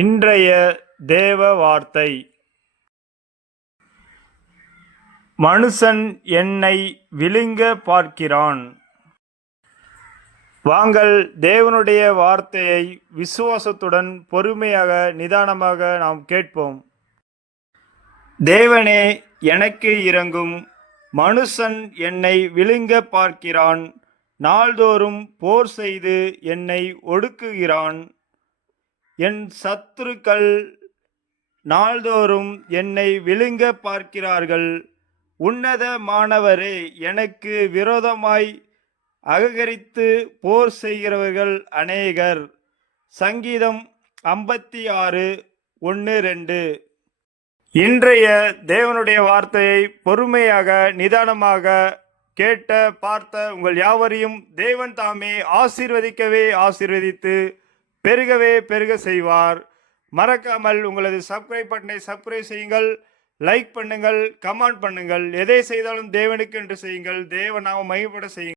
இன்றைய தேவ வார்த்தை. மனுஷன் என்னை விழுங்க பார்க்கிறான். வாங்கள் தேவனுடைய வார்த்தையை விசுவாசத்துடன் பொறுமையாக நிதானமாக நாம் கேட்போம். தேவனே எனக்கு இறங்கும் மனுஷன் என்னை விழுங்க பார்க்கிறான். நாள்தோறும் போர் செய்து என்னை ஒடுக்குகிறான். என் சத்துருக்கள் நாள்தோறும் என்னை விழுங்க பார்க்கிறார்கள். உன்னதமானவரே எனக்கு விரோதமாய் அககரித்து போர் செய்கிறவர்கள் அநேகர். சங்கீதம் ஐம்பத்தி ஆறு ஒன்று ரெண்டு. இன்றைய தேவனுடைய வார்த்தையை பொறுமையாக நிதானமாக கேட்ட பார்த்த உங்கள் யாவரையும் தேவன் தாமே ஆசீர்வதிக்கவே ஆசீர்வதித்து பெருகவே பெருக செய்வார். மறக்காமல் உங்களது சப்ஸ்கிரைப் பட்டனை சப்ஸ்கிரைப் செய்யுங்கள். லைக் பண்ணுங்கள் கமெண்ட் பண்ணுங்கள். எதை செய்தாலும் தேவனுக்கு என்று செய்யுங்கள். தேவ நாம மையப்பட செய்யுங்கள்.